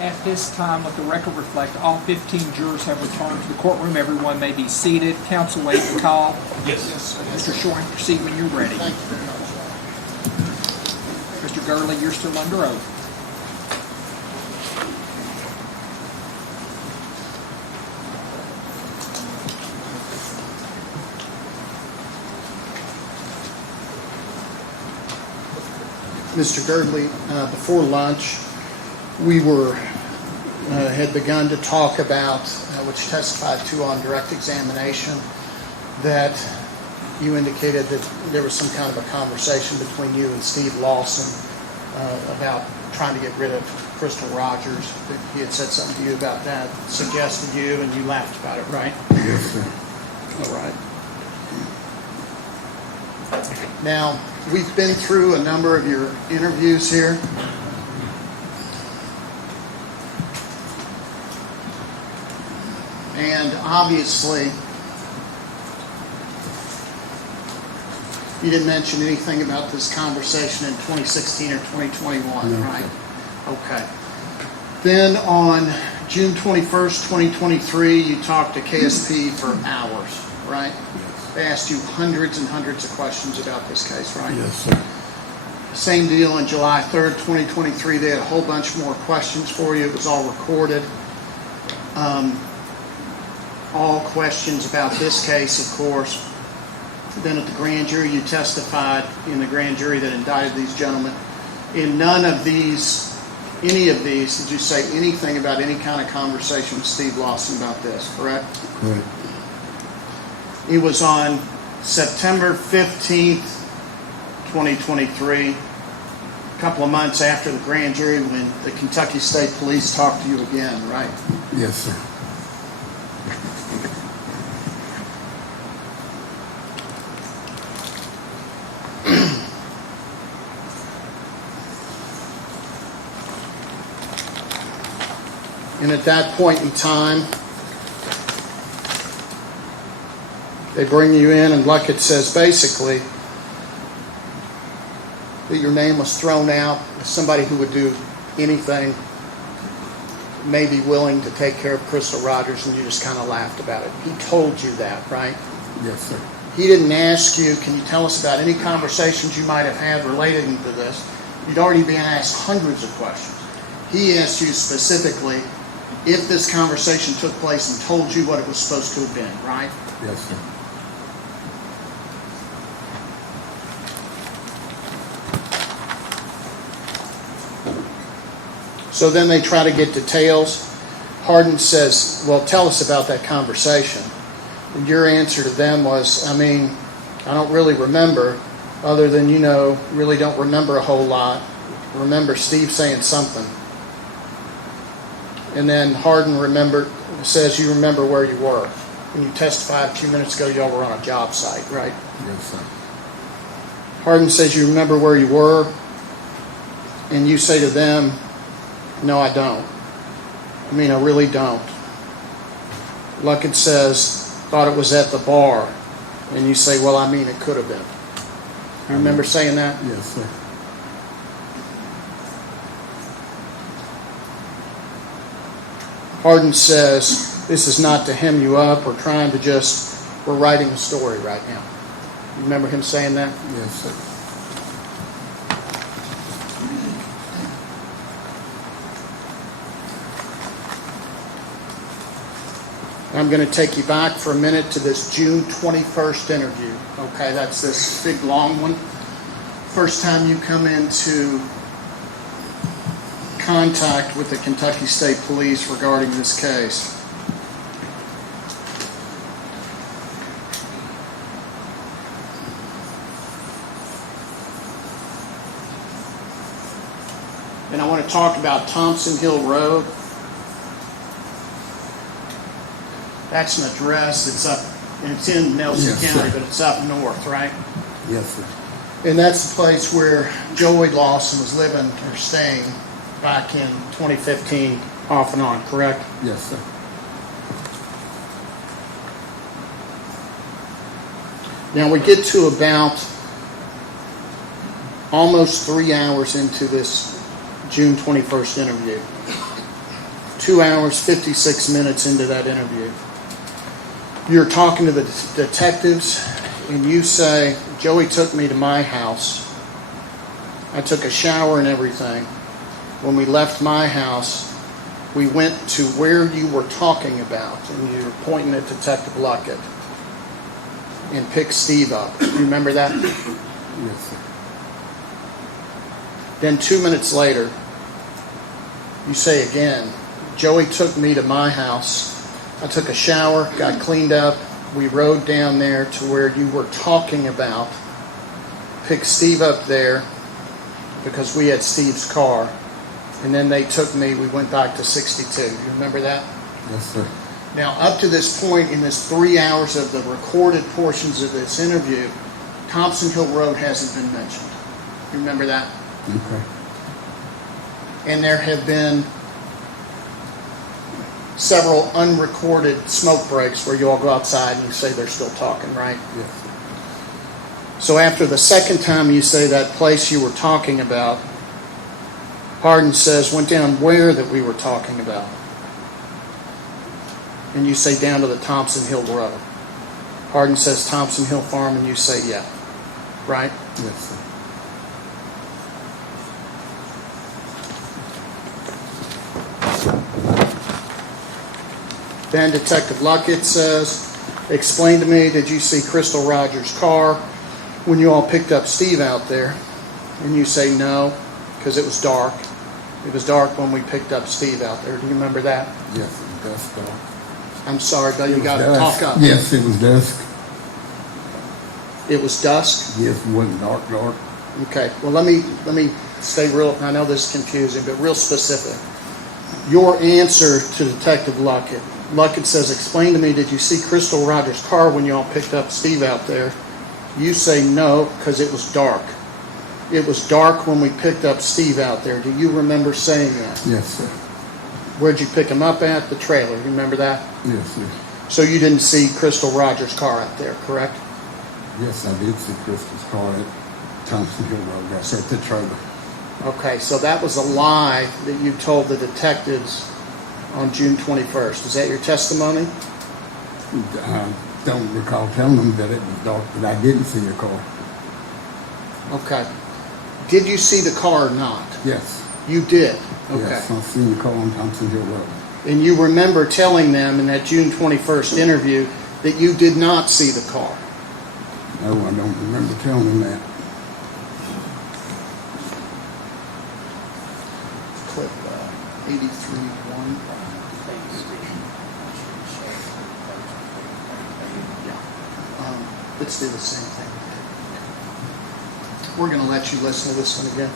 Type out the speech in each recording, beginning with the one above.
At this time, let the record reflect all 15 jurors have returned to the courtroom. Everyone may be seated. Counsel, wait the call. Yes. Mr. Shoring, proceed when you're ready. Thank you very much. Mr. Gurley, you're still under oath. Mr. Gurley, before lunch, we had begun to talk about, which testified to on direct examination, that you indicated that there was some kind of a conversation between you and Steve Lawson about trying to get rid of Crystal Rogers. That he had said something to you about that, suggested you, and you laughed about it, right? Yes, sir. All right. Now, we've been through a number of your interviews here. And obviously, you didn't mention anything about this conversation in 2016 or 2021, No. right? Okay. Then on June 21st, 2023, you talked to KSP for hours, right? Yes. They asked you hundreds and hundreds of questions about this case, right? Yes, sir. Same deal on July 3rd, 2023. They had a whole bunch more questions for you. It was all recorded. All questions about this case, of course. Then at the grand jury, you testified in the grand jury that indicted these gentlemen. In none of these, any of these, did you say anything about any kind of conversation with Steve Lawson about this, correct? Correct. It was on September 15th, 2023, a couple of months after the grand jury, when the Kentucky State Police talked to you again, right? Yes, sir. And at that point in time, they bring you in, and like it says, basically, that your name was thrown out as somebody who would do anything, may be willing to take care of Crystal Rogers, and you just kind of laughed about it. He told you that, right? Yes, sir. He didn't ask you, can you tell us about any conversations you might have had relating to this? You'd already been asked hundreds of questions. He asked you specifically if this conversation took place and told you what it was supposed to have been, right? Yes, sir. So then they try to get details. Hardin says, well, tell us about that conversation. And your answer to them was, I mean, I don't really remember, other than, really don't remember a whole lot. Remember Steve saying something. And then Hardin says you remember where you were. When you testified a few minutes ago, y'all were on a job site, right? Yes, sir. Hardin says you remember where you were, and you say to them, no, I don't. I mean, I really don't. Luckett says, thought it was at the bar. And you say, well, I mean, it could have been. You remember saying that? Yes, sir. Hardin says, this is not to hem you up or trying to we're writing a story right now. You remember him saying that? Yes, sir. I'm going to take you back for a minute to this June 21st interview. Okay, that's this big long one. First time you come into contact with the Kentucky State Police regarding this case. And I want to talk about Thompson Hill Road. That's an address that's up, and it's in Nelson Yes, County, sir. but it's up north, right? Yes, sir. And that's the place where Joey Lawson was living or staying back in 2015, off and on, correct? Yes, sir. Now we get to about almost 3 hours into this June 21st interview. 2 hours, 56 minutes into that interview. You're talking to the detectives and you say, Joey took me to my house. I took a shower and everything. When we left my house, we went to where you were talking about, and you were pointing at Detective Luckett, and picked Steve up. You remember that? Yes, sir. Then 2 minutes later, you say again, Joey took me to my house. I took a shower, got cleaned up. We rode down there to where you were talking about, picked Steve up there because we had Steve's car. And then they took me, we went back to 62. You remember that? Yes, sir. Now, up to this point in this 3 hours of the recorded portions of this interview, Thompson Hill Road hasn't been mentioned. You remember that? Okay. And there have been several unrecorded smoke breaks where you all go outside and you say they're still talking, right? Yes, sir. So after the second time you say that place you were talking about, Hardin says, went down where that we were talking about? And you say down to the Thompson Hill Road. Hardin says Thompson Hill Farm and you say yeah. Right? Yes, sir. Then Detective Luckett says, explain to me, did you see Crystal Rogers' car when you all picked up Steve out there? And you say no, because it was dark. It was dark when we picked up Steve out there. Do you remember that? Yes, it was dusk. I'm sorry, but you It was got to dusk. talk up. Yes, it was dusk. It was dusk? Yes, it wasn't dark. Okay, well let me stay real, I know this is confusing, but real specific. Your answer to Detective Luckett. Luckett says, explain to me, did you see Crystal Rogers' car when you all picked up Steve out there? You say no, because it was dark. It was dark when we picked up Steve out there. Do you remember saying that? Yes, sir. Where'd you pick him up at? The trailer. You remember that? Yes, sir. So you didn't see Crystal Rogers' car out there, correct? Yes, I did see Crystal's car at Thompson Hill Road. That's at the trailer. Okay, so that was a lie that you told the detectives on June 21st. Is that your testimony? I don't recall telling them that it was dark, but I didn't see the car. Okay. Did you see the car or not? Yes. You did? Okay. Yes, I seen the car on Thompson Hill Road. And you remember telling them in that June 21st interview that you did not see the car? No, I don't remember telling them that. Clip 83-1. Yeah. Let's do the same thing. We're going to let you listen to this one again.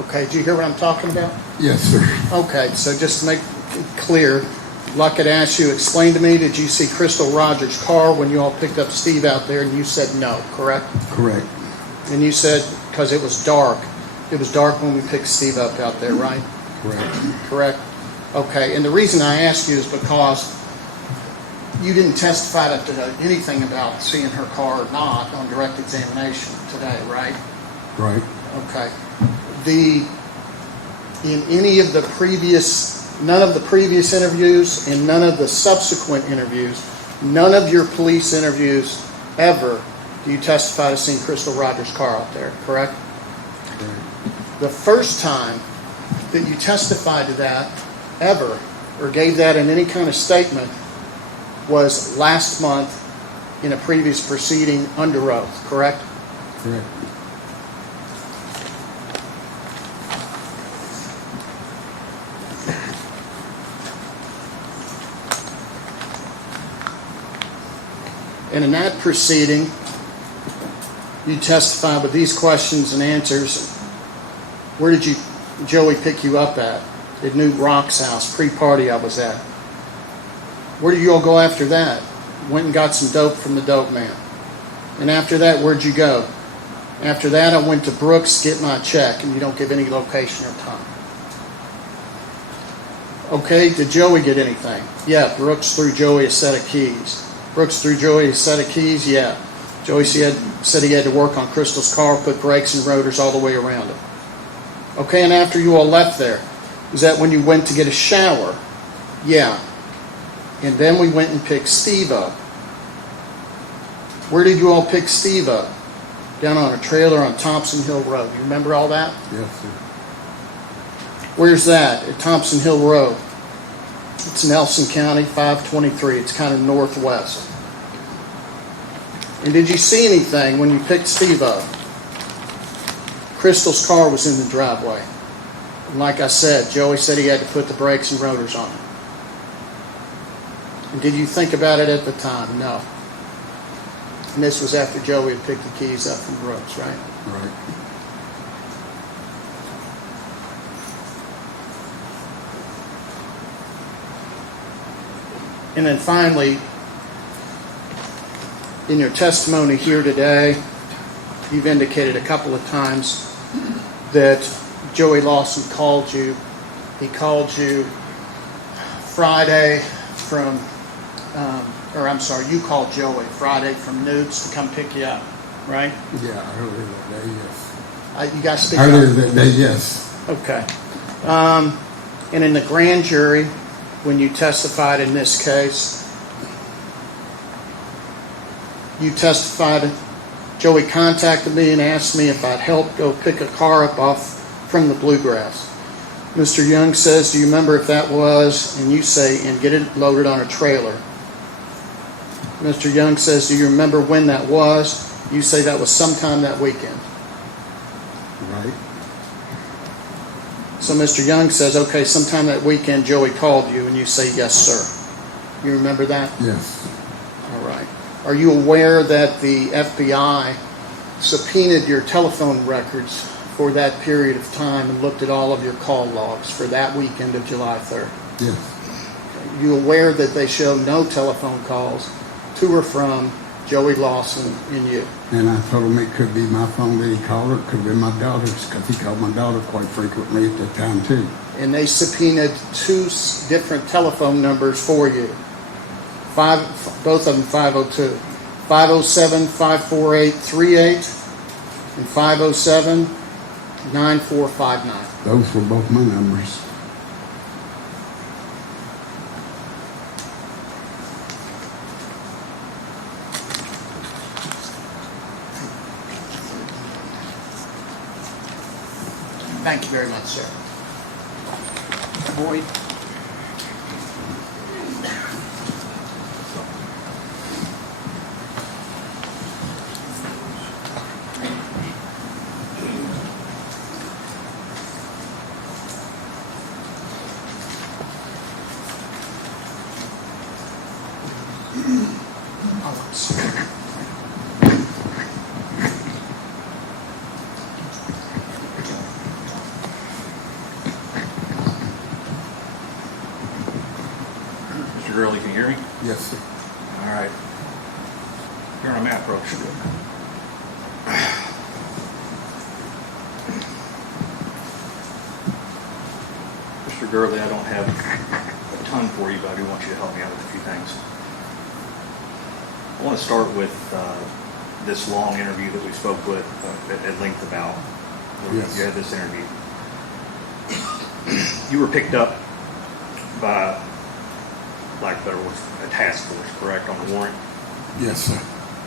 Okay, did you hear what I'm talking about? Yes, sir. Okay, so just to make it clear, Luckett asked you, explain to me, did you see Crystal Rogers' car when you all picked up Steve out there? And you said no, correct? Correct. And you said, because it was dark. It was dark when we picked Steve up out there, right? Correct. Correct? Okay, and the reason I ask you is because you didn't testify to anything about seeing her car or not on direct examination today, right? Right. Okay. In any of the none of the previous interviews and none of the subsequent interviews, none of your police interviews ever do you testify to seeing Crystal Rogers' car out there, correct? Correct. The first time that you testified to that ever, or gave that in any kind of statement, was last month in a previous proceeding under oath, correct? Correct. And in that proceeding, you testified with these questions and answers. Where did Joey pick you up at? At Newt Rock's house, pre-party I was at. Where did you all go after that? Went and got some dope from the dope man. And after that, where'd you go? After that, I went to Brooks to get my check, and you don't give any location or time. Okay, did Joey get anything? Yeah, Brooks threw Joey a set of keys. Brooks threw Joey a set of keys, yeah. Joey said he had to work on Crystal's car, put brakes and rotors all the way around it. Okay, and after you all left there, was that when you went to get a shower? Yeah. And then we went and picked Steve up. Where did you all pick Steve up? Down on a trailer on Thompson Hill Road. You remember all that? Yes, sir. Where's that? At Thompson Hill Road. It's Nelson County, 523. It's kind of northwest. And did you see anything when you picked Steve up? Crystal's car was in the driveway. And like I said, Joey said he had to put the brakes and rotors on it. And did you think about it at the time? No. And this was after Joey had picked the keys up from Brooks, right? Right. And then finally, in your testimony here today, you've indicated a couple of times that Joey Lawson called you. He called you Friday from, you called Joey Friday from Newt's to come pick you up, right? Yeah, earlier that day, yes. You guys speak Earlier up. that day, yes. Okay. And in the grand jury, when you testified in this case, you testified, Joey contacted me and asked me if I'd help go pick a car up off from the Bluegrass. Mr. Young says, do you remember if that was, and you say, and get it loaded on a trailer. Mr. Young says, do you remember when that was? You say that was sometime that weekend. Right. So Mr. Young says, okay, sometime that weekend Joey called you, and you say, yes, sir. You remember that? Yes. All right. Are you aware that the FBI subpoenaed your telephone records for that period of time and looked at all of your call logs for that weekend of July 3rd? Yes. Are you aware that they show no telephone calls to or from Joey Lawson and you? And I told him it could be my phone that he called, or it could be my daughter's, because he called my daughter quite frequently at that time, too. And they subpoenaed two different telephone numbers for you. Both of them 502. 507-548-38 and 507-9459. Those were both my numbers. Thank you very much, sir. Boyd? Yes, sir. All right. Here on a map approach. Mr. Gurley, I don't have a ton for you, but I do want you to help me out with a few things. I want to start with this long interview that we spoke with at length about. Yes. You had this interview. You were picked up by, like there was a task force, correct, on the warrant? Yes, sir.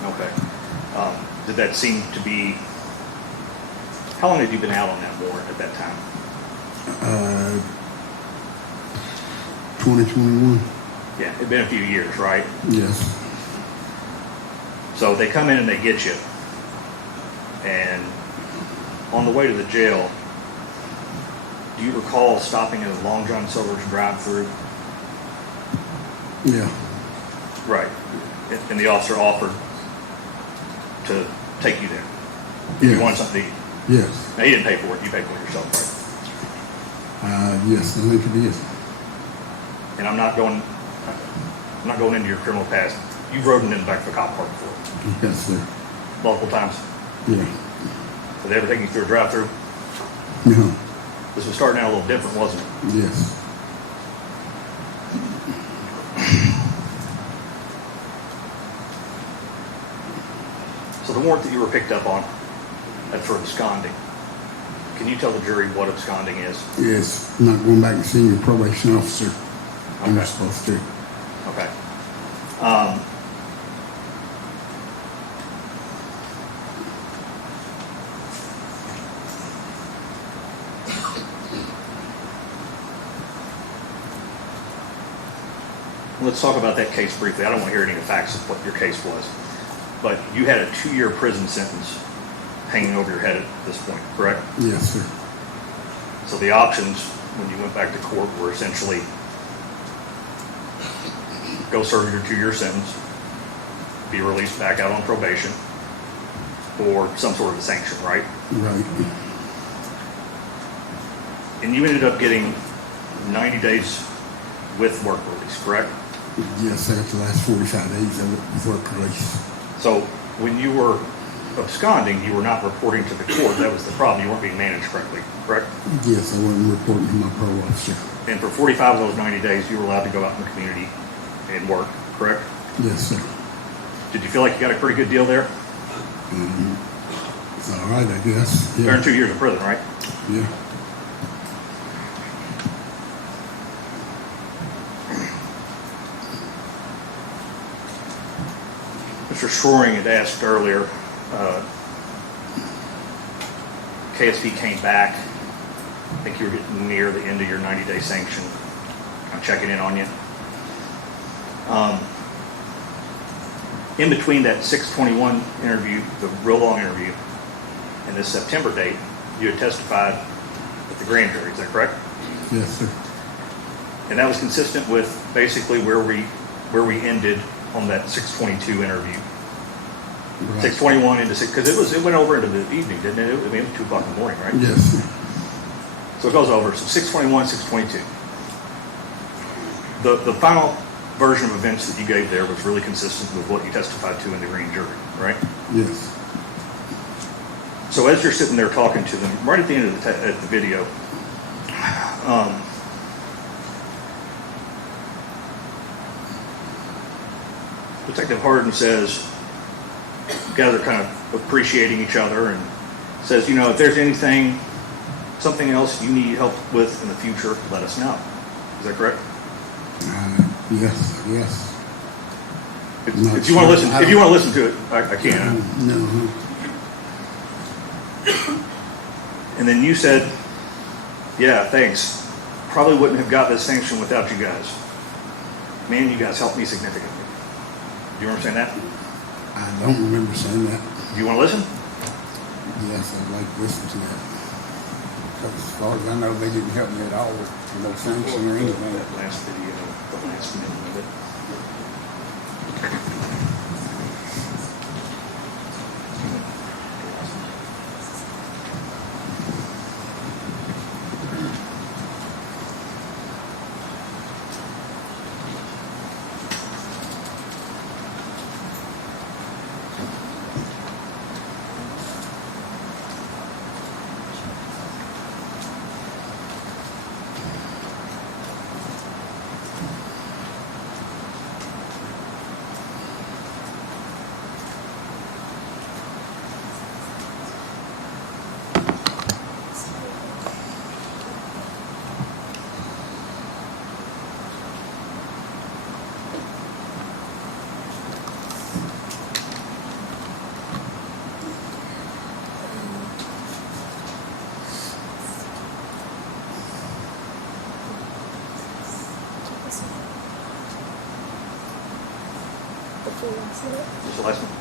Okay. Did that seem to be, how long had you been out on that warrant at that time? 2021. Yeah, it'd been a few years, right? Yes. So they come in and they get you. And on the way to the jail, do you recall stopping at a Long John Silver's drive-through? Yeah. Right. And the officer offered to take you there. Yes. You wanted something to eat. Yes. Now, he didn't pay for it. You paid for it yourself, right? Yes, I think it is. And I'm not going into your criminal past. You've ridden in the back of a cop car before. Yes, sir. Multiple times. Yeah. Did they ever take you through a drive-through? No. This was starting out a little different, wasn't it? Yes. So the warrant that you were picked up on, that's for absconding. Can you tell the jury what absconding is? Yes. Not going back and seeing your probation officer. I'm Okay. supposed to. Okay. Let's talk about that case briefly. I don't want to hear any of the facts of what your case was. But you had a 2-year prison sentence hanging over your head at this point, correct? Yes, sir. So the options when you went back to court were essentially go serve your 2-year sentence, be released back out on probation, or some sort of a sanction, right? Right. And you ended up getting 90 days with work release, correct? Yes, after the last 45 days of it with work release. So when you were absconding, you were not reporting to the court. That was the problem. You weren't being managed correctly, correct? Yes, I wasn't reporting to my parole officer. And for 45 of those 90 days, you were allowed to go out in the community and work, correct? Yes, sir. Did you feel like you got a pretty good deal there? It's all right, I guess. You Yeah. earned 2 years of prison, right? Yeah. Mr. Schroring had asked earlier, KSP came back. I think you were getting near the end of your 90-day sanction. I'm checking in on you. In between that 6/21 interview, the real long interview, and this September date, you had testified at the grand jury. Is that correct? Yes, sir. And that was consistent with basically where we ended on that 6/22 interview. Right. 6/21 into 6, because it went over into the evening, didn't it? I mean, it was 2 o'clock in the morning, right? Yes, sir. So it goes over. So 6/21, 6/22. The final version of events that you gave there was really consistent with what you testified to in the grand jury, right? Yes. So as you're sitting there talking to them, right at the end of the video, Detective Harden says, you guys are kind of appreciating each other, and says, you know, if there's something else you need help with in the future, let us know. Is that correct? Yes, yes. If you want to listen, if you want to listen to it, I can. No. And then you said, yeah, thanks. Probably wouldn't have got this sanction without you guys. Man, you guys helped me significantly. Do you remember saying that? I don't remember saying that. Do you want to listen? Yes, I'd like to listen to that. Because as far as I know, they didn't help me at all with no sanction or anything. That last video, the last minute of it. accident? Was the last one?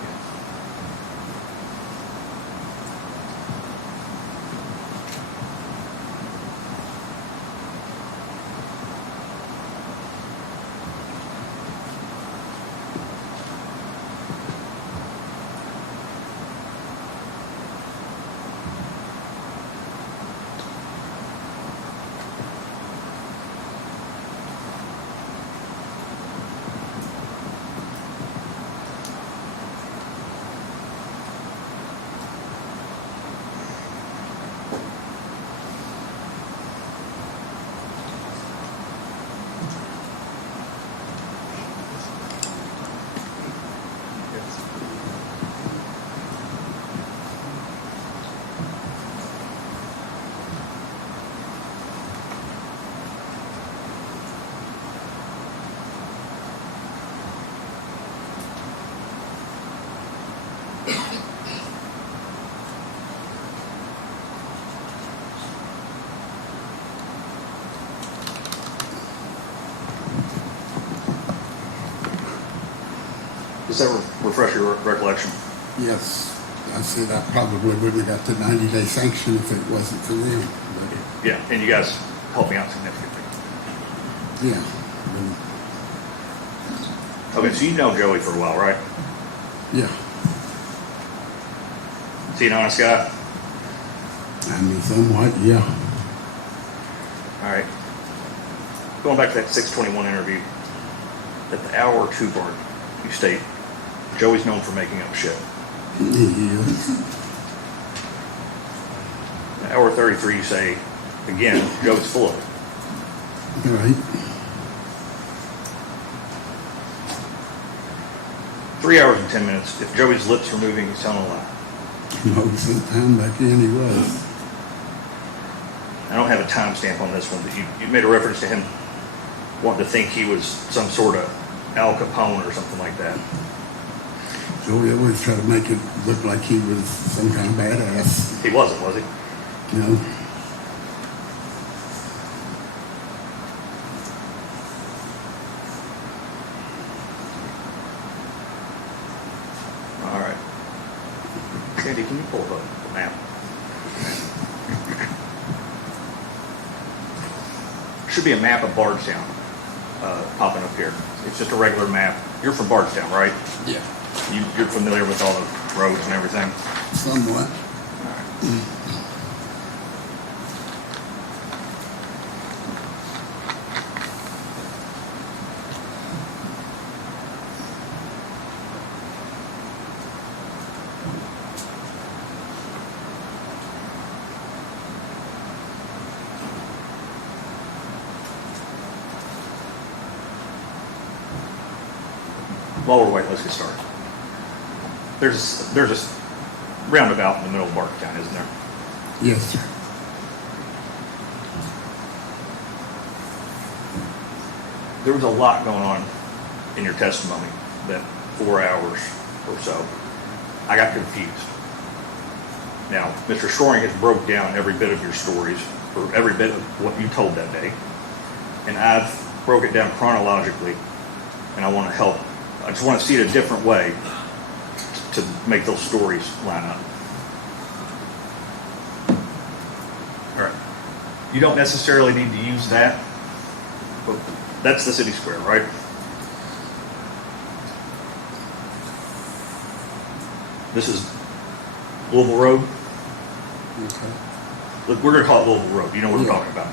Does that refresh your recollection? Yes, I said I probably wouldn't have got the 90-day sanction if it wasn't for them. But Yeah, and you guys helped me out significantly. yeah, Okay, so you know Joey for a while, right? yeah. Is he an honest guy? I mean, somewhat, yeah. All right. Going back to that 621 interview, at the hour or two mark, you state, Joey's known for making up shit. Yeah. At hour 33, you say, again, Joey's full of it. Right. 3 hours and 10 minutes, if Joey's lips are moving, he's telling a lie. No, sometime back then he was. I don't have a timestamp on this one, but you made a reference to him wanting to think he was some sort of Al Capone or something like that. So we always try to make it look like he was some kind of badass. He wasn't, was he? You know? All right. Sandy, can you pull up the map? Should be a map of Bardstown popping up here. It's just a regular map. You're from Bardstown, right? Yeah. You're familiar with all the roads and everything? Somewhat. While we're waiting, let's get started. There's a roundabout in the middle of Bardstown, isn't there? Yes, sir. There was a lot going on in your testimony that 4 hours or so. I got confused. Now, Mr. Shoring has broke down every bit of your stories, or every bit of what you told that day, and I've broke it down chronologically, and I want to help. I just want to see it a different way to make those stories line up. All right. You don't necessarily need to use that, but that's the city square, right? This is Louisville Road. Okay. Look, we're going to call it Louisville Road. You know what we're Yeah. talking about.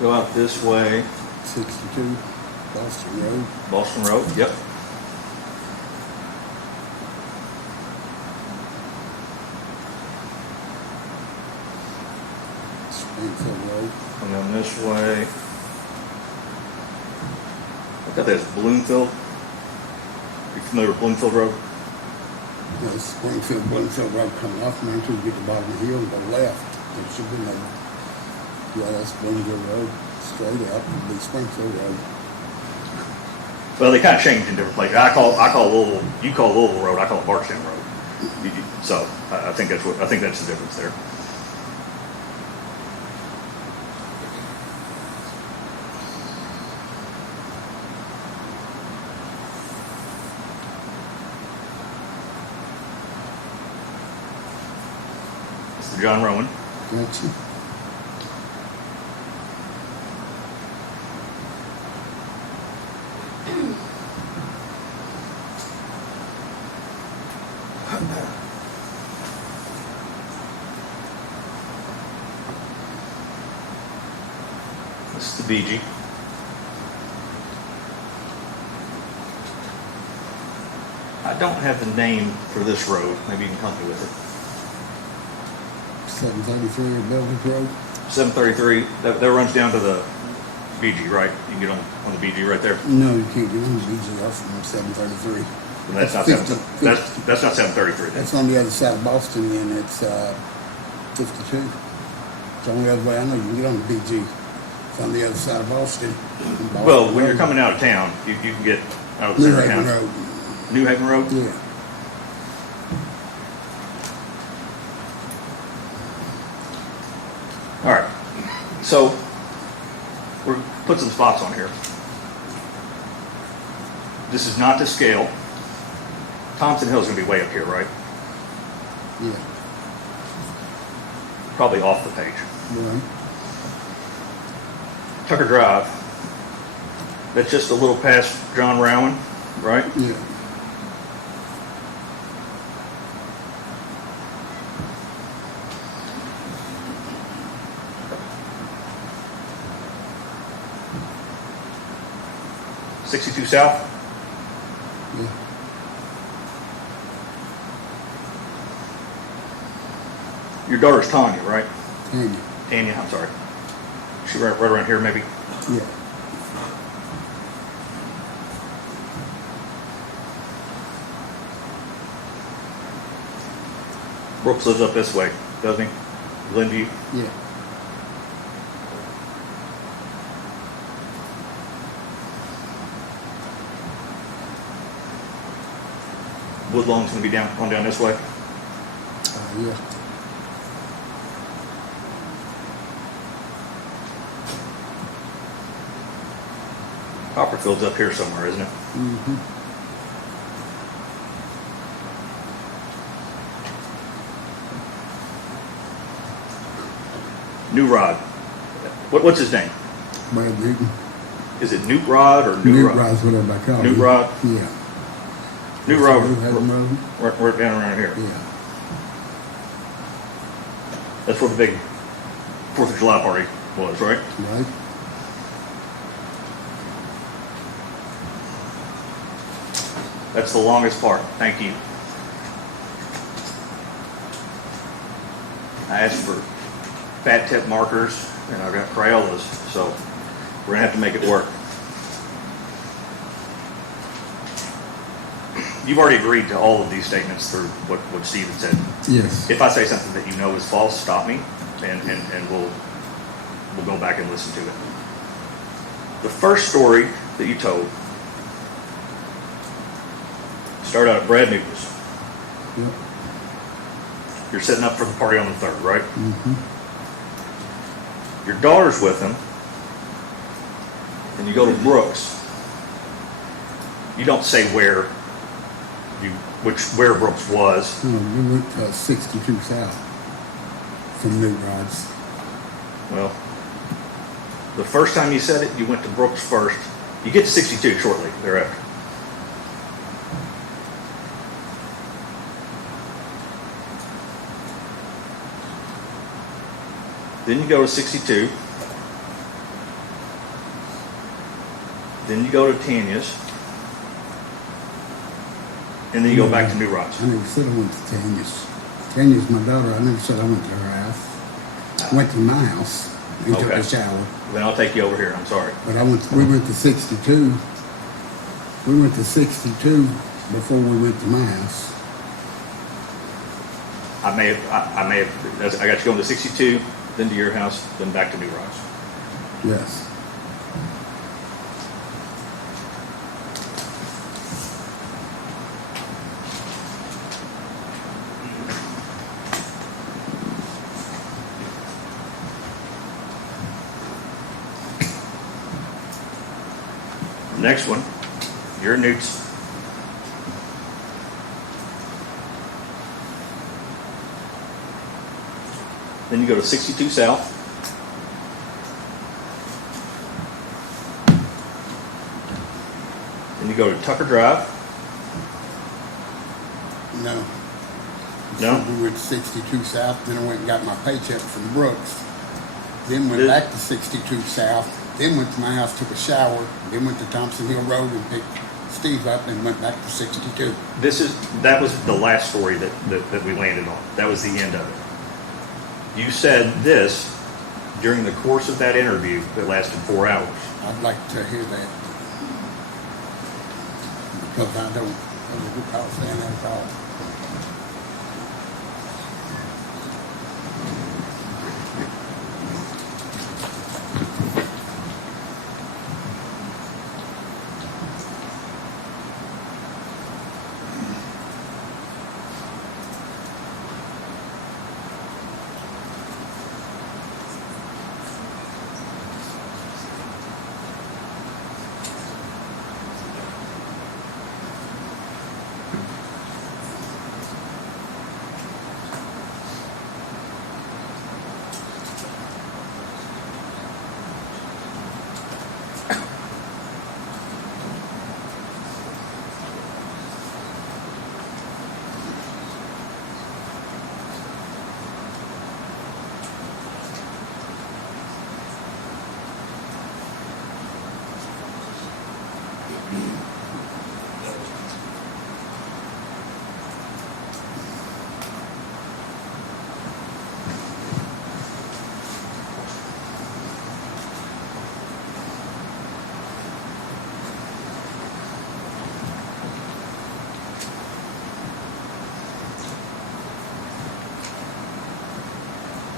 Go out this way. 62 Boston Road. Boston Road, yep. Springfield Road. Come down this way. I got this Bloomfield. You familiar with Bloomfield Road? Bloomfield Road coming off there until you get to the bottom of the hill and go left. There should be no. Yeah, that's Bloomfield Road. Straight out would be Springfield Road. Well, they kind of change in different places. I call Louisville. You call Louisville Road. I call it Bardstown Road. So I think that's the difference there. for John Rowan. Gotcha. This is the BG. I don't have the name for this road. Maybe you can help me with it. 733 or Belgic Road? 733. That runs down to the BG, right? You can get on the BG right there. No, you can't get on the BG off from 733. And that's not 50, 7. That's not 733. Then. That's on the other side of Boston, and it's 52. It's the only other way I know you can get on the BG. It's on the other side of Boston. Well, when you're coming out of town, you can get out of the New center of Haven town. Road. New Haven Road. Yeah. All right. So we're put some spots on here. This is not to scale. Thompson Hill's going to be way up here, right? Yeah. Probably off the page. Right. Tucker Drive. That's just a little past John Rowan, right? Yeah. '62 South. Yeah. Your daughter's Tanya, right? Tanya. Tanya, I'm sorry. She right around here, maybe. Yeah. Brooks lives up this way, doesn't he? Glenview. Yeah. Woodlawn's going to be on down this way. Yeah. Copperfield's up here somewhere, isn't it? Mm-hmm. New Rod. What's his name? Brad Newton. Is it Newt Rod or New New Rod? Rod's whatever I call it. New Rod? Yeah. New New Rod. Haven Road. We're down around here. Yeah. That's where the big 4th of July party was, right? Right. That's the longest part. Thank you. I asked for fat tip markers, and I've got Crayolas, so we're gonna have to make it work. You've already agreed to all of these statements through what Steven said. Yes. If I say something that you know is false, stop me, and we'll go back and listen to it. The first story that you told started out at Brad Newton's. Yep. You're setting up for the party on the 3rd, right? Mm-hmm. Your daughter's with him, and you go to Brooks. You don't say where Brooks was. No, we went to 62 South from New Rod's. Well, the first time you said it, you went to Brooks first. You get to 62 shortly thereafter. Then you go to 62. Then you go to Tanya's. And then you go back to New Rod's. I never said I went to Tanya's. Tanya's my daughter. I never said I went to her house. I went to my house and took Okay. a shower. Then I'll take you over here. I'm sorry. But we went to 62. We went to 62 before we went to my house. I may have, I got you going to 62, then to your house, then back to New Rod's. Yes. Next one, your Newt's. Then you go to 62 South. Then you go to Tucker Drive. No. No? We went to 62 South, then I went and got my paycheck from Brooks. Then went This- back to 62 South, then went to my house, took a shower, then went to Thompson Hill Road and picked Steve up and went back to 62. That was the last story that we landed on. That was the end of it. You said this during the course of that interview that lasted 4 hours. I'd like to hear that. Because I don't recall saying that at all.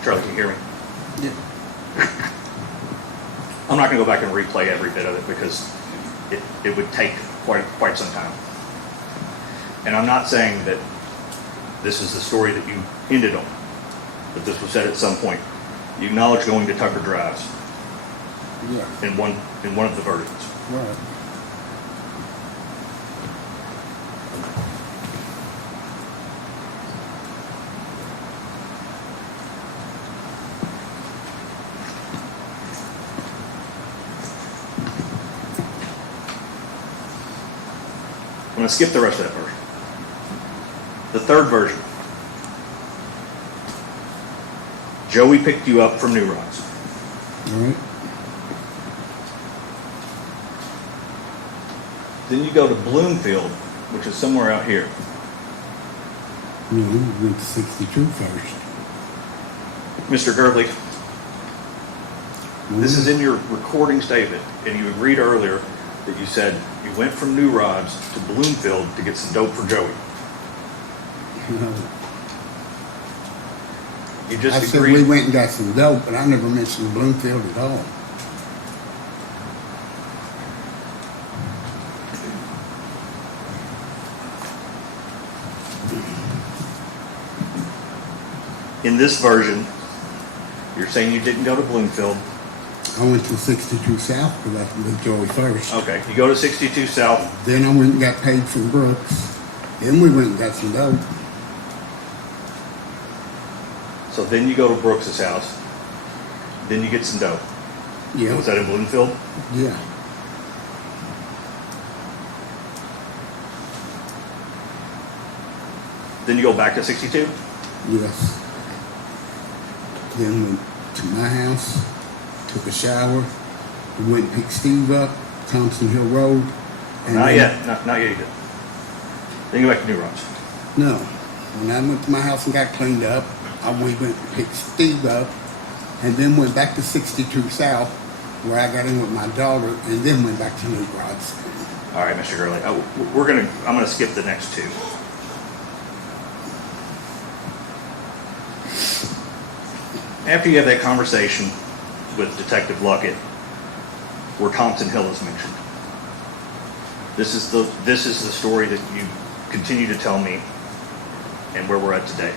Charlie, can you hear me? Yeah. I'm not going to go back and replay every bit of it because it would take quite some time. And I'm not saying that this is the story that you ended on, but this was said at some point. You acknowledge going to Tucker Drives Yeah. in one of the versions. Right. I'm going to skip the rest of that version. The third version. Joey picked you up from New Rods. All right. Then you go to Bloomfield, which is somewhere out here. No, we went to 62 first. Mr. Gurley, this is in your recording statement, and you agreed earlier that you said you went from New Rods to Bloomfield to get some dope for Joey. No. You just I said agreed. we went and got some dope, but I never mentioned Bloomfield at all. In this version, you're saying you didn't go to Bloomfield. I went to 62 South because I met Joey first. Okay, you go to 62 South. Then I went and got paid from Brooks. Then we went and got some dope. So then you go to Brooks's house. Then you get some dope. Yeah. Was that in Bloomfield? Yeah. Then you go back to 62? Yes. Then went to my house, took a shower, we went and picked Steve up, Thompson Hill Road. Not then- yet. Not yet you did. Then you go back to New Rods. No. When I went to my house and got cleaned up, we went and picked Steve up and then went back to 62 South where I got in with my daughter and then went back to New Rods. All right, Mr. Gurley. I'm gonna skip the next two. After you have that conversation with Detective Luckett, where Thompson Hill is mentioned, this is the story that you continue to tell me, and where we're at today.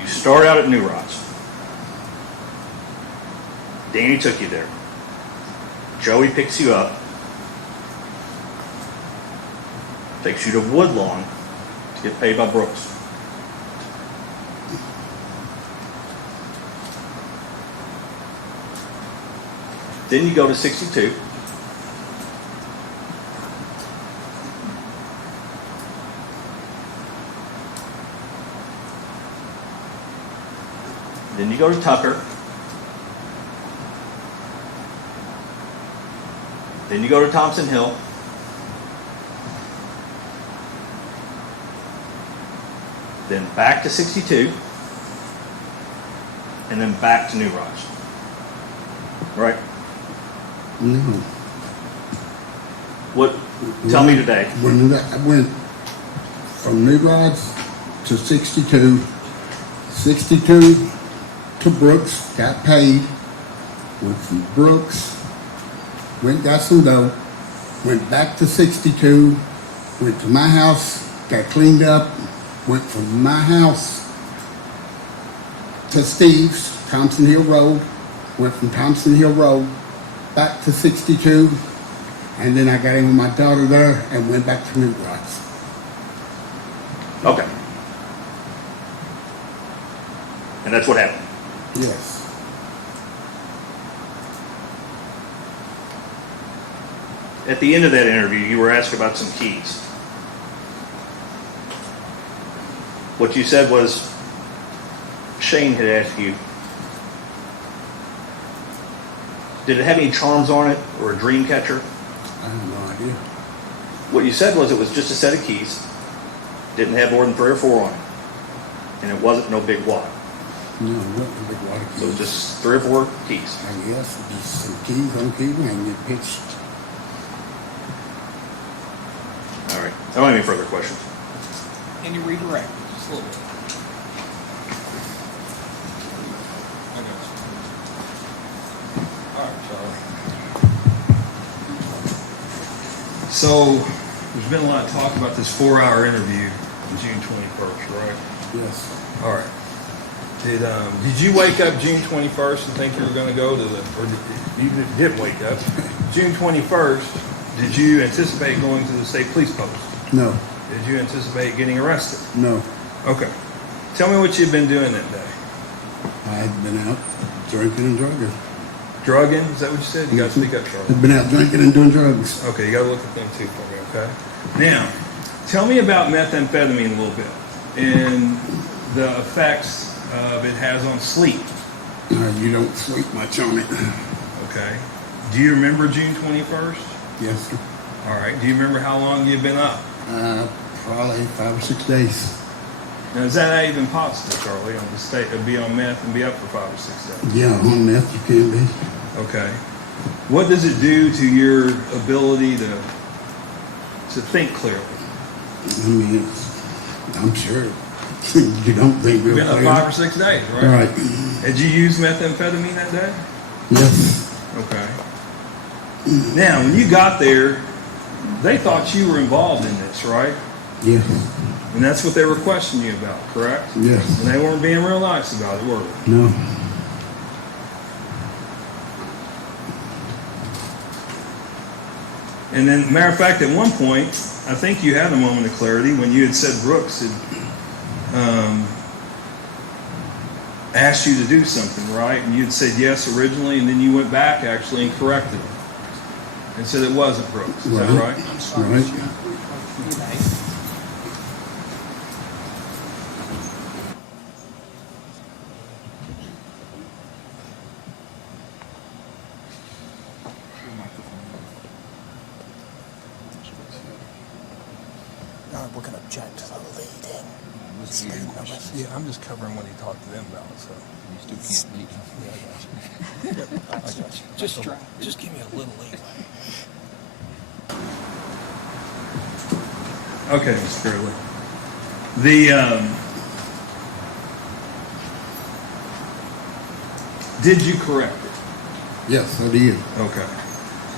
You start out at New Rods. Danny took you there. Joey picks you up, takes you to Woodlawn to get paid by Brooks. Then you go to 62. Then you go to Tucker. Then you go to Thompson Hill. Then back to 62. And then back to New Rochester. Right? No. What? Tell me today. When I went from New Rods to 62, 62 to Brooks, got paid. Went from Brooks, got some dough, went back to 62, went to my house, got cleaned up, went from my house to Steve's, Thompson Hill Road, went from Thompson Hill Road back to 62, and then I got in with my daughter there and went back to New Rods. Okay. And that's what happened. Yes. At the end of that interview, you were asked about some keys. What you said was Shane had asked you, did it have any charms on it or a dream catcher? I have no idea. What you said was it was just a set of keys, didn't have more than 3 or 4 on it, and it wasn't no big wad. No, it wasn't a big water keys. So it was just 3 or 4 keys. I guess just some keys on key and you pitched. All right. I don't have any further questions. Any redirect? Just a little bit. So, there's been a lot of talk about this 4-hour interview on June 21st, right? Yes. All right. Did you wake up June 21st and think you were going to go to the, or you didn't wake up, June 21st, did you anticipate going to the state police post? No. Did you anticipate getting arrested? No. Okay. Tell me what you've been doing that day. I had been out drinking and drugging. Drugging? Is that what you said? You got to speak up, Charlie. I've been out drinking and doing drugs. Okay, you got to look at them too for me, okay? Now, tell me about methamphetamine a little bit and the effects it has on sleep. You don't sleep much on it. Okay. Do you remember June 21st? Yes, sir. All right. Do you remember how long you've been up? Probably 5 or 6 days. Now, is that even possible, Charlie, on the state to be on meth and be up for 5 or 6 days? Yeah, on meth you can be. Okay. What does it do to your ability to think clearly? I mean, I'm sure you don't think real You've been up clear. 5 or 6 days, right? Right. Did you use methamphetamine that day? Yes. Okay. Now, when you got there, they thought you were involved in this, right? Yes. And that's what they were questioning you about, correct? Yes. And they weren't being real nice about it, were they? No. And then, matter of fact, at one point, I think you had a moment of clarity when you had said Brooks had asked you to do something, right? And you had said yes originally, and then you went back actually and corrected it and said it wasn't Brooks. Is that right? I'm sorry. Right. You may. We're going to object to the leading. Yeah, I'm just covering what he talked to them about. So You still can't meet them. I got you. Just try. Just give me a little leeway. Okay, Mr. Gurley. Did you correct it? Yes, I did. Okay.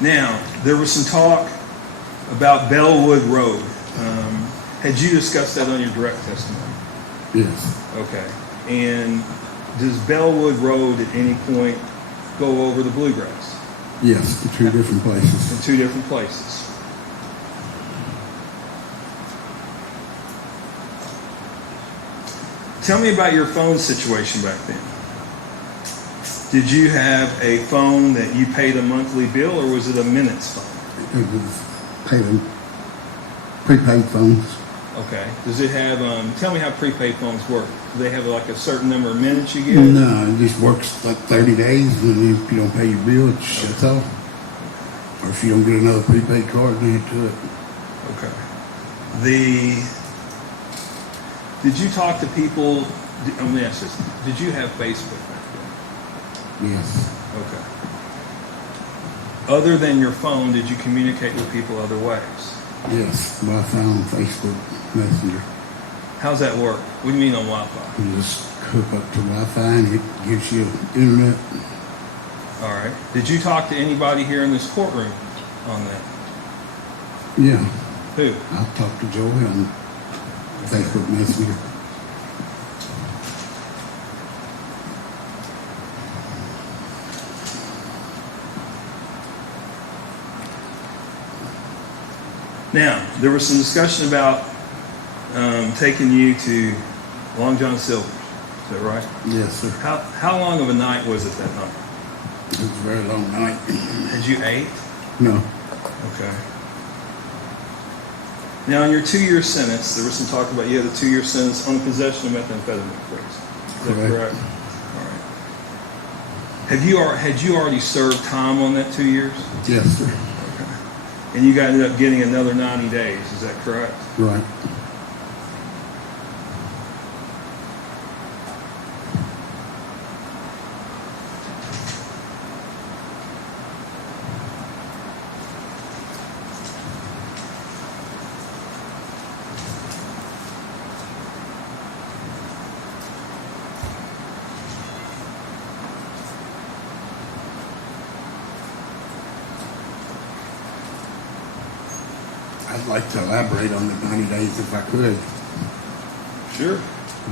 Now, there was some talk about Bellwood Road. Had you discussed that on your direct testimony? Yes. Okay. And does Bellwood Road at any point go over the Bluegrass Yes, in 2 different places. in 2 different places? Tell me about your phone situation back then. Did you have a phone that you paid a monthly bill, or was it a minutes phone? It was prepaid phones. Okay. Does it have, tell me how prepaid phones work. Do they have like a certain number of minutes you get? No, it just works like 30 days, and if you don't pay your bill, it shuts off. Or if you don't get another prepaid card, then you do it. Okay. Did you talk to people, let me ask this, did you have Facebook back then? Yes. Okay. Other than your phone, did you communicate with people other ways? Yes, Wi-Fi on Facebook Messenger. How's that work? What do you mean on Wi-Fi? You just hook up to Wi-Fi and it gives you internet. All right. Did you talk to anybody here in this courtroom on that? Yeah, Who? I'll talk to Joey on Facebook Messenger. Now, there was some discussion about taking you to Long John Silver's. Is that right? Yes, sir. How long of a night was it that night? It was a very long night. Had you ate? No, Okay. Now, in your 2-year sentence, there was some talk about you had a 2-year sentence on the possession of methamphetamine, please. Is that Correct. correct? All right. Had you already served time on that 2 years? yes, sir. Okay. And you ended up getting another 90 days, is that correct? Right. I'd like to elaborate on the 90 days if I could. Sure.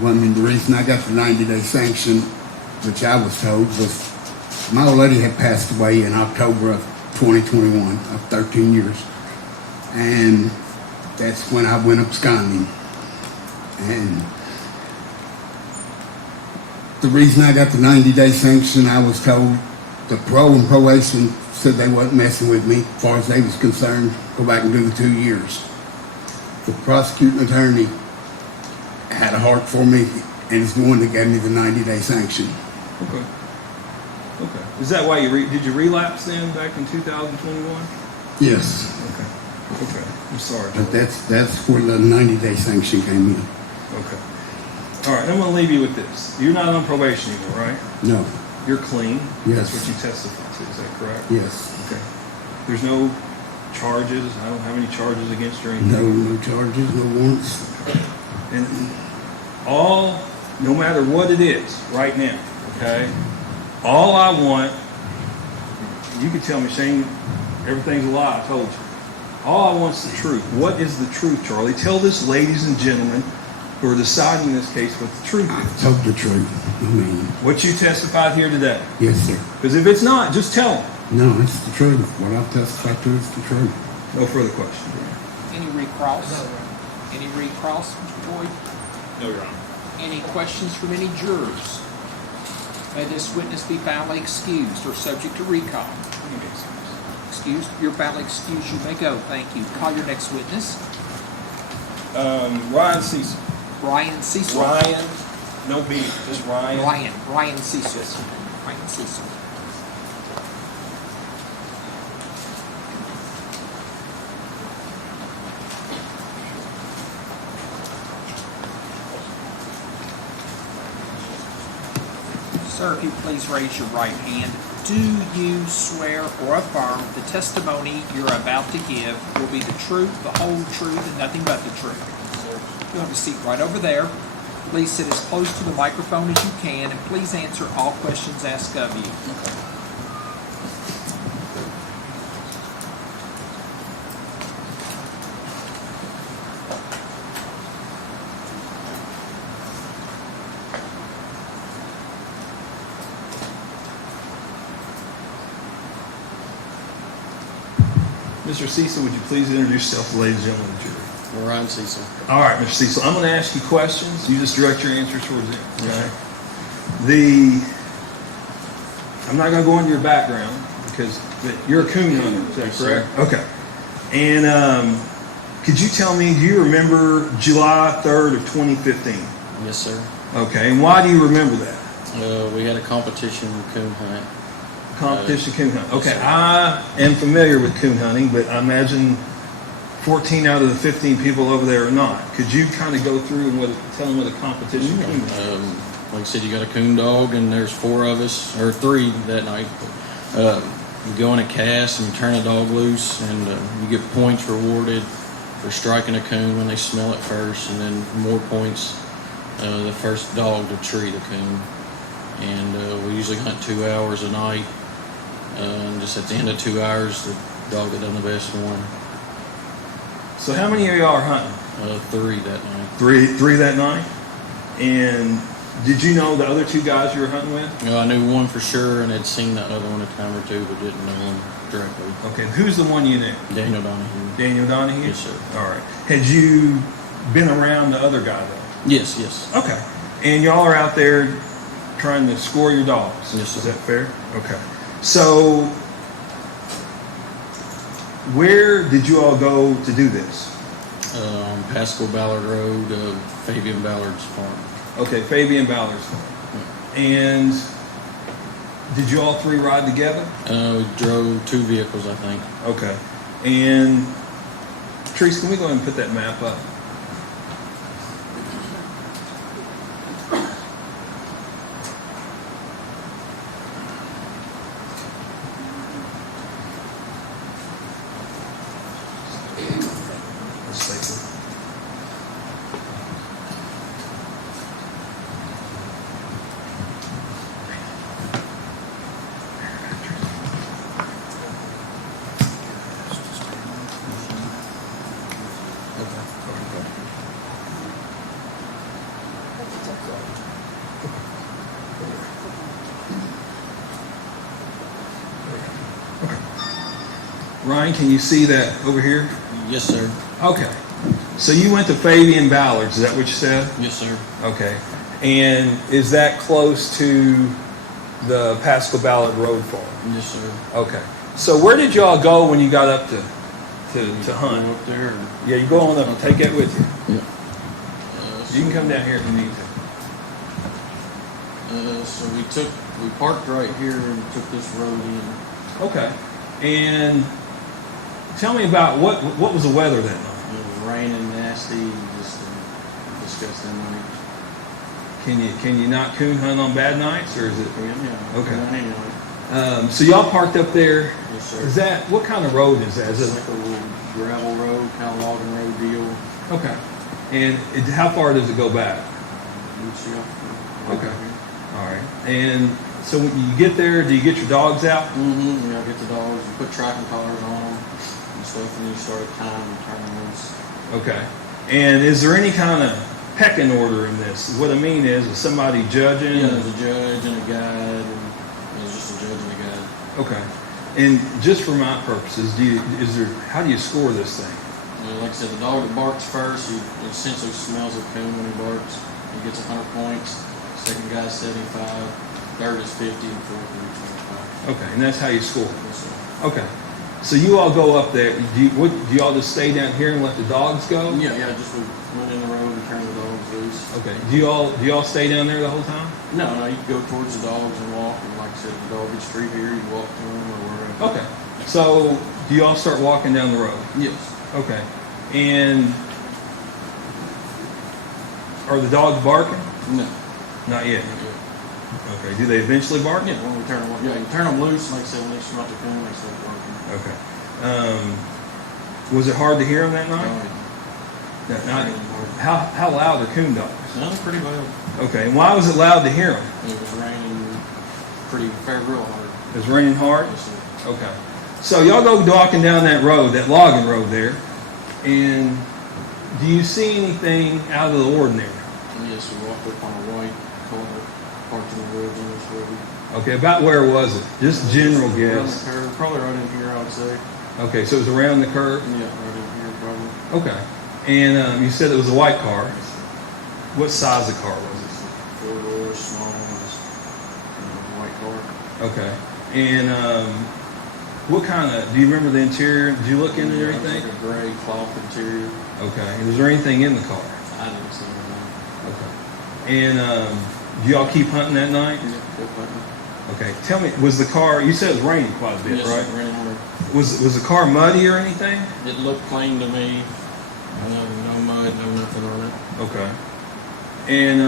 Well, I mean, the reason I got the 90-day sanction, which I was told, was my old lady had passed away in October of 2021, of 13 years. And that's when I went absconding. And the reason I got the 90-day sanction, I was told the parole and probation said they wasn't messing with me as far as they was concerned. Go back and do the 2 years. The prosecuting attorney had a heart for me and is the one that gave me the 90-day sanction. Okay. Okay. Is that why did you relapse then back in 2021? Yes, Okay. Okay. I'm sorry. but that's where the 90-day sanction came in. Okay. All right. I'm going to leave you with this. You're not on probation anymore, right? No, You're clean. Yes. That's what you testified to. Is that correct? yes, Okay. There's no charges. I don't have any charges against you or anything. no charges, no warrants. And no matter what it is right now, okay, all I want, you can tell me, Shane, everything's a lie, I told you. All I want is the truth. What is the truth, Charlie? Tell this, ladies and gentlemen, who are deciding this case, what the truth I is. told the truth. I mean, What you testified here today. yes, sir. Because if it's not, just tell them. No, it's the truth. What I've testified to is the truth. No further questions. Any recross? Any recross, Mr. Boyd? No, Your Honor. Any questions from any jurors? May this witness be validly excused or subject to recall? Excused? You're validly excused. You may go. Thank you. Call your next witness. Ryan Cecil. Ryan Cecil. Ryan, no B, just Ryan. Ryan Cecil. Ryan Cecil. Sir, if you please raise your right hand. Do you swear or affirm the testimony you're about to give will be the truth, the whole truth, and nothing but the truth? You'll have a seat right over there. Please sit as close to the microphone as you can, and please answer all questions asked of you. Mr. Cecil, would you please introduce yourself to the ladies and gentlemen of the jury? Ryan Cecil. All right, Mr. Cecil, I'm going to ask you questions. You just direct your answers towards it. Okay. I'm not going to go into your background but you're a coon hunter. Is that Yes, sir. correct? Okay. And could you tell me? Do you remember July 3rd of 2015? Yes, sir. Okay. And why do you remember that? We had a competition coon hunt. Competition coon hunt. Okay. yes, sir. I am familiar with coon hunting, but I imagine 14 out of the 15 people over there are not. Could you kind of go through and tell them what a competition coon hunt is? Like I said, you got a coon dog, and there's 4 of us, or 3 that night. You go in a cast and you turn a dog loose, and you get points rewarded for striking a coon when they smell it first, and then more points the first dog to tree the coon. And we usually hunt 2 hours a night, and just at the end of 2 hours, the dog that done the best won. So how many of y'all are hunting? 3 that night. Three that night. And did you know the other 2 guys you were hunting with? I knew one for sure, and had seen the other one a time or two, but didn't know him directly. Okay, who's the one you knew? Daniel Donahue. Daniel Donahue? Yes, sir. All right. Had you been around the other guy, though? Yes, yes. Okay. And y'all are out there trying to score your dogs? Yes, sir. Is that fair? Okay. So, where did you all go to do this? On Pascal Ballard Road, Fabian Ballard's farm. Okay, Fabian Ballard's farm. And did you all 3 ride together? We drove 2 vehicles, I think. Okay. And Treese, can we go ahead and put that map up? Let's take it. Ryan, can you see that over here? Yes, sir. Okay. So you went to Fabian Ballard's, is that what you said? Yes, sir. Okay. And is that close to the Pascal Ballard Road Farm? Yes, sir. Okay. So where did y'all go when you got up to Go hunt? up there. And, Yeah, you go on up and take that with you. so, You can come down here if you need to. So we parked right here and took this road in. Okay. And tell me about what was the weather that night? It was raining nasty, just disgusting night. Can you not coon hunt on bad nights, or is it? Yeah. Okay. Anyway. So y'all parked up there. Yes, sir. Is that what kind of road is that? It's Is it like a little gravel road, kind of logging road deal. okay? And how far does it go back? Okay. All right. And so when you get there, do you get your dogs out? Mm-hmm. Yeah, get the dogs, you put tracking collars on them and stuff, and then you start a time and turn them loose. Okay. And is there any kind of pecking order in this? What I mean is somebody judging? Yeah, there's a judge and a guide, and there's just a judge and a guide. Okay. And just for my purposes, how do you score this thing? Like I said, the dog that barks first, he essentially smells a coon when he barks. He gets 100 points. Second guy's 75. Third is 50, and fourth is 25. Okay, and that's how you score. Yes, sir. Okay. So you all go up there. Do you all just stay down here and let the dogs go? Yeah, just we went in the road and turned the dogs loose. Okay. Do you all stay down there the whole time? No, you can go towards the dogs and walk. And like I said, the dog gets street here, you can walk to them or wherever. Okay. So do you all start walking down the road? Yes. Okay. And are the dogs barking? No. Not yet. Not yet. Okay. Do they eventually bark? Yeah, when we turn them, you turn them loose. Like I said, when they smell the coon, they start barking. Okay. Was it hard to hear them that night? That How loud are coon dogs? sounded pretty loud. Okay. And why was it loud to hear them? It was raining real hard. It was raining hard? Yes, sir. Okay. So y'all go walking down that road, that logging road there, and do you see anything out of the ordinary? Yes, we walked up on a white car parked in the woods on this road. Okay, about where was it? Just general Around guess. the curve, probably right in here, I would say. Okay, so it was around the curve? Yeah, right in here, probably. Okay. And you said it was a white car. What size of car was it? 4-wheeler, small, just, white car. Okay. And what kind of? Do you remember the interior? Did you look into Yeah, it was everything? like a gray cloth interior. Okay. And was there anything in the car? I didn't see anything. Okay. And do y'all keep hunting that night? Yeah, go hunting. Okay. Tell me, was the car? You said it was raining quite a bit, Yes, right? it ran hard. Was the car muddy or anything? It looked plain to me. No mud, no nothing on it. Okay. And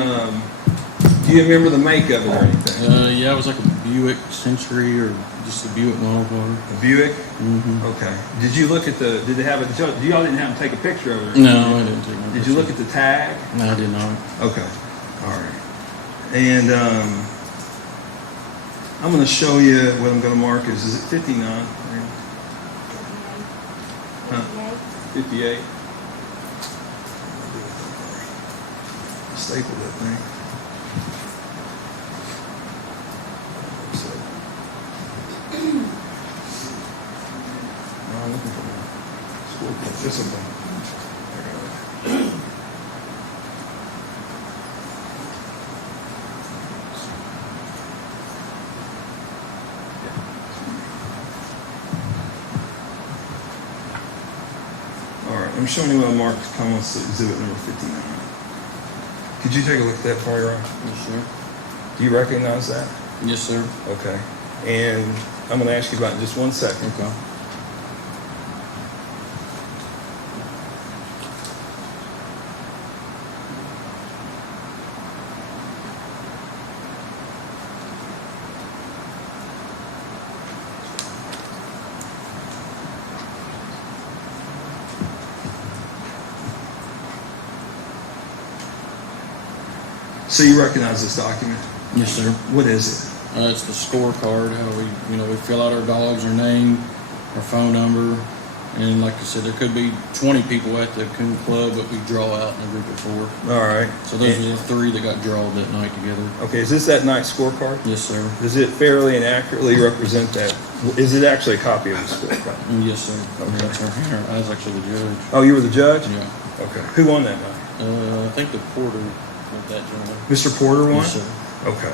do you remember the make of it or anything? Yeah, it was like a Buick Century or just a Buick Modified. A Buick? Mm-hmm. Okay. Did you look at the? Did they have it? Y'all didn't have to take a picture of it? No, I didn't take no Did you look at the tag? No, I did not. Okay. All right. And I'm going to show you what I'm going to mark is it 59? Huh? 58. Stapled that thing. No, I'm looking for my school card. This is one. All right, I'm showing you what I marked comments exhibit number 59. Could you take a look at that for you, Ryan? Yes, sir. Do you recognize that? Yes, sir. Okay. And I'm going to ask you about it in just 1 second. Okay. So you recognize this document? Yes, sir. What is it? It's the scorecard. How we fill out our dogs, our name, our phone number, and like I said, there could be 20 people at the coon club, but we draw out in a group of 4. All right. So those are the 3 that got drawn that night together. Okay, is this that night's scorecard? Yes, sir. Does it fairly and accurately represent that? Is it actually a copy of the scorecard? Yes, sir. Okay. That's our hair. I was actually the judge. Oh, you were the judge? Yeah. Okay. Who won that night? I think the porter with that journal. Mr. Porter won? Yes, sir. Okay.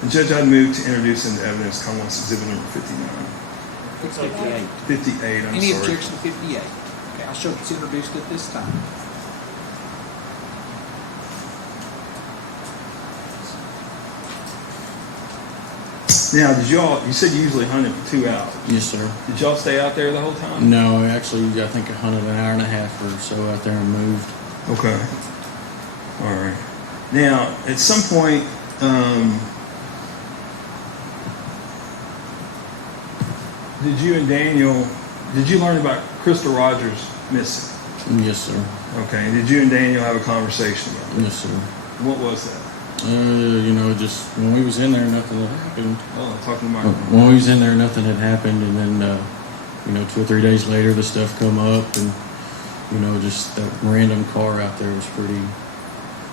The judge, I'd move to introduce into evidence Commonwealth's exhibit number 59. 58. 58, I'm Any sorry. objection to 58? Okay, I show it's introduced at this time. Now, you said you usually hunted for 2 hours. Yes, sir. Did y'all stay out there the whole time? No, actually, I think I hunted an hour and a half or so out there and moved. Okay. All right. Now, at some point, did you and Daniel, did you learn about Crystal Rogers missing? Yes, sir. Okay. And did you and Daniel have a conversation about it? Yes, sir. What was that? Just when we was in there, nothing had happened. Oh, talking about When we was in there, nothing had happened, and then 2 or 3 days later, the stuff come up, and just that random car out there was pretty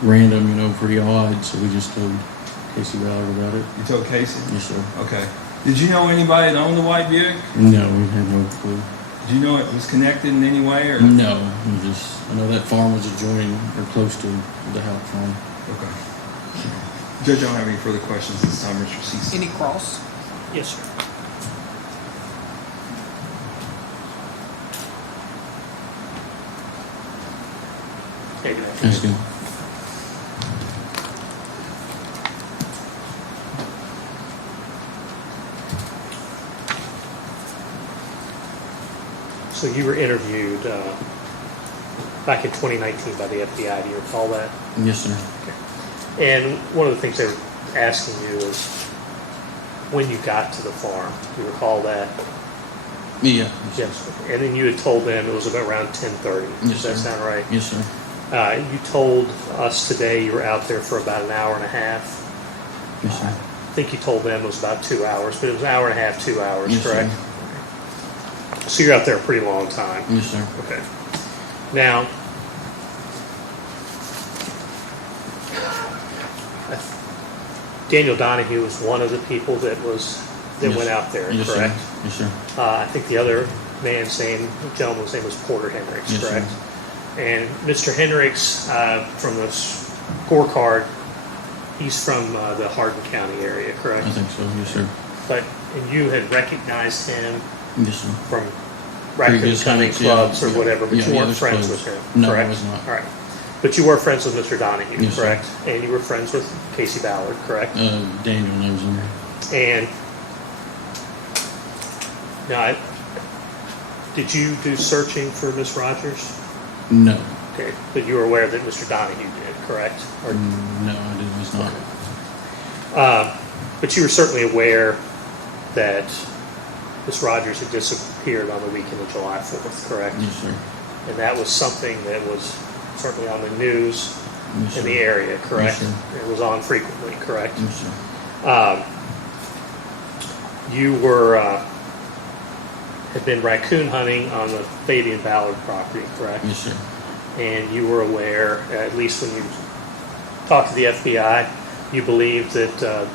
random, pretty odd. So we just told Casey Ballard about it. You told Casey? Yes, sir. Okay. Did you know anybody that owned the white Buick? No, we had no clue. Did you know it was connected in any way? Or? No, I know that farm was adjoining or close to the Houck farm. Okay. Judge, I don't have any further questions this time, Mr. Cecil. Any cross? Yes, sir. Okay, good. That's good. So you were interviewed back in 2019 by the FBI. Do you recall that? Yes, sir. And one of the things they were asking you is when you got to the farm. Do you recall that? Yeah. Yes. And then you had told them it was about around 10:30. Yes, Does that sir. sound right? Yes, sir. You told us today you were out there for about an hour and a half. Yes, sir. I think you told them it was about 2 hours, but it was an hour and a half, 2 hours, Yes, sir. correct? So you're out there a pretty long time. Yes, sir. Okay. Now, Daniel Donahue was one of the people that Yes, went out there, yes, correct? Sir. Yes, sir. I think the other gentleman's name was Porter Hendricks, Yes, sir. correct? And Mr. Hendricks, from the scorecard, He's from the Hardin County area, correct? I think so, yes, sir. And you had recognized him Yes, sir. from raccoon Previous hunting hunts, yeah, clubs or yeah. whatever, but Yeah, you yeah, weren't there's friends clubs. with him, No, I correct? was not. All right. But you were friends with Mr. Donahue, Yes, sir. correct? And you were friends with Casey Ballard, correct? Daniel knows him. And now, did you do searching for Miss Rogers? No. Okay, but you were aware that Mr. Donahue did, correct? Or, No, I was not. but you were certainly aware that Miss Rogers had disappeared on the weekend of July 4th, correct? Yes, sir. And that was something that was certainly on the news Yes, in sir. the area, correct? Yes, It was on frequently, correct? Yes, sir. You were had been raccoon hunting on the Fabian Ballard property, correct? Yes, sir. And you were aware, at least when you talked to the FBI, you believed that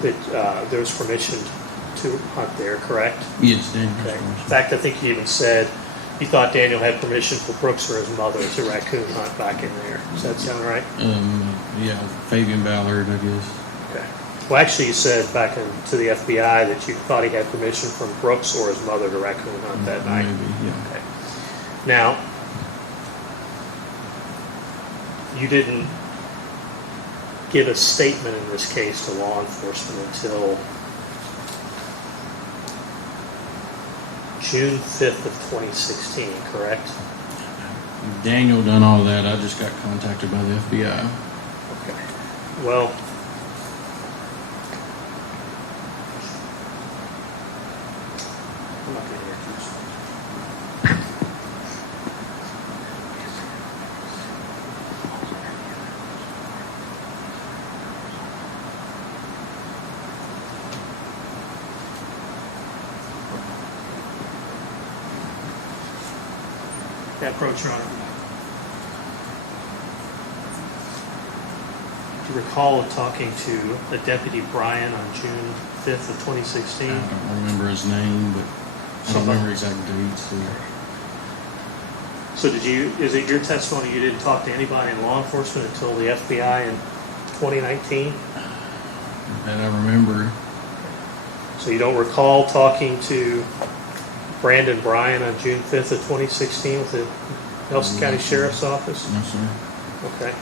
there was permission to hunt there, correct? Yes, Daniel. Okay. In fact, I think you even said you thought Daniel had permission for Brooks or his mother to raccoon hunt back in there. Does that sound right? Yeah, Fabian Ballard, I guess. Okay. Well, actually, you said back to the FBI that you thought he had permission from Brooks or his mother to raccoon hunt that night. Maybe, yeah. Okay. Now, you didn't give a statement in this case to law enforcement until June 5th of 2016, correct? Daniel done all that. I just got contacted by the FBI. Okay. Well, I'm not going to hear this. That approach, Your Honor. Do you recall talking to a Deputy Bryan on June 5th of 2016? I don't remember his name, but I don't remember exact dates. So is it your testimony you didn't talk to anybody in law enforcement until the FBI in 2019? That I remember. So you don't recall talking to Brandon Bryan on June 5th of 2016 with the Nelson County Sheriff's Office? No, sir. Okay.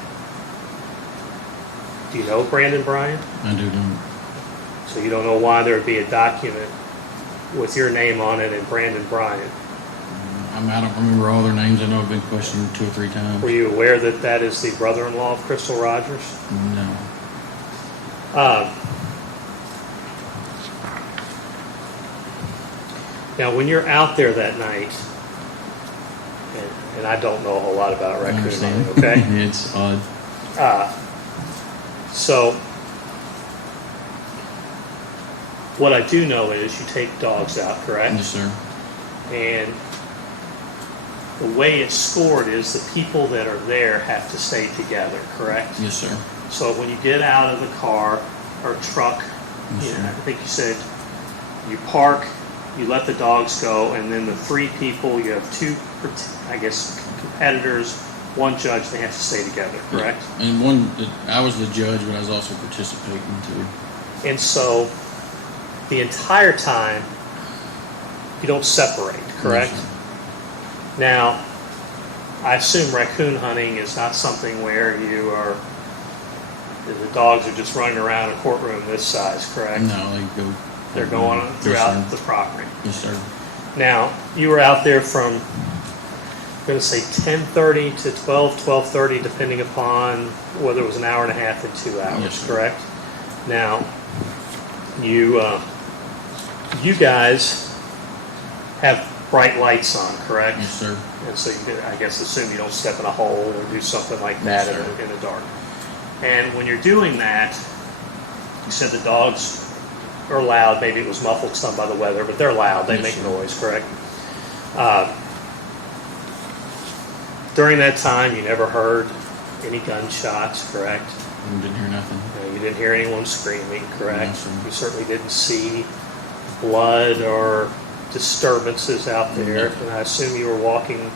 Do you know Brandon Bryan? I do not. So you don't know why there would be a document with your name on it and Brandon Bryan? I don't remember all their names. I know I've been questioned 2 or 3 times. Were you aware that that is the brother-in-law of Crystal Rogers? No. Now, when you're out there that night, and I don't know a whole lot about I raccoon understand. hunting, okay? It's odd. So, what I do know is you take dogs out, correct? Yes, sir. And the way it's scored is the people that are there have to stay together, correct? Yes, sir. So when you get out of the car or truck, Yes, you know, sir. I think you said you park, you let the dogs go, and then the 3 people, you have 2, I guess, competitors, 1 judge, they have to stay together, correct? And I was the judge, but I was also participating too. And so the entire time, you don't separate, correct? Yes, sir. Now, I assume raccoon hunting is not something where the dogs are just running around a courtroom this size, correct? No, they go. They're going Yes, throughout sir. the property. Yes, sir. Now, you were out there from, I'm going to say 10:30 to 12:30, depending upon whether it was an hour and a half or 2 hours, Yes, sir. correct? Now, you guys have bright lights on, correct? Yes, sir. And so you can, I guess, assume you don't step in a hole or do something like that Yes, sir. in the dark. And when you're doing that, you said the dogs are loud. Maybe it was muffled some by the weather, but they're loud. They Yes, make sir. noise, correct? During that time, you never heard any gunshots, correct? And didn't hear nothing. You didn't hear anyone screaming, correct? No, sir. You certainly didn't see blood or disturbances out there. No. And I assume you were walking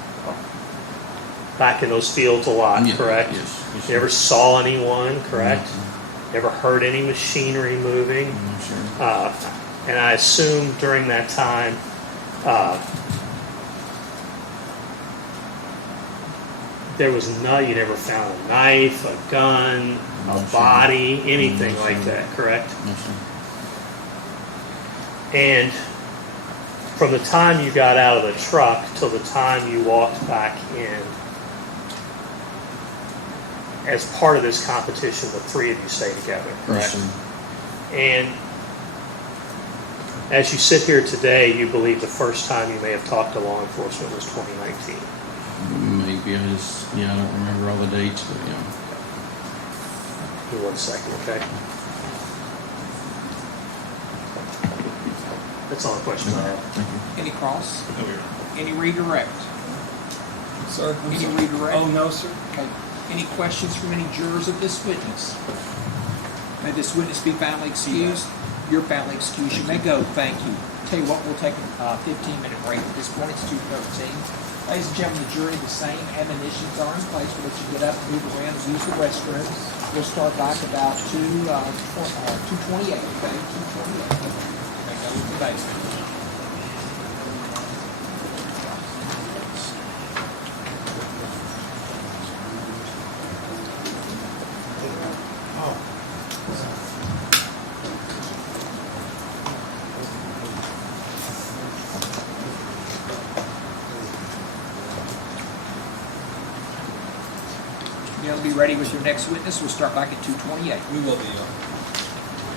back in those fields a lot, Yeah, correct? Yes. Yes, You ever sir. saw anyone, correct? Mhm. Ever heard any machinery moving? No, sir. And I assume during that time, there was no, you never found a knife, a gun, No, a sir. body, anything No, like sir. that, correct? No, sir. And from the time you got out of the truck till the time you walked back in, as part of this competition, the three of you stay together, Yes, correct? sir. And as you sit here today, you believe the first time you may have talked to law enforcement was 2019. Maybe I don't remember all the dates, but yeah. Give me 1 second, okay? That's all the questions I have. Thank you. Any cross? Any redirect? Sir? I'm Any sorry. redirect? Oh, no, sir. Okay. Any questions from any jurors of this witness? May this witness be family excused? Your family excused. You may go. Thank you. Tell you what, we'll take a 15-minute break at this point. It's 2:13. Ladies and gentlemen, the jury, the same admonitions are in place. We'll let you get up, move around, use the restroom. We'll start back about 2:28. Okay, 2:28. May go to the basement. You'll be ready with your next witness. We'll start back at 2:28. We will be.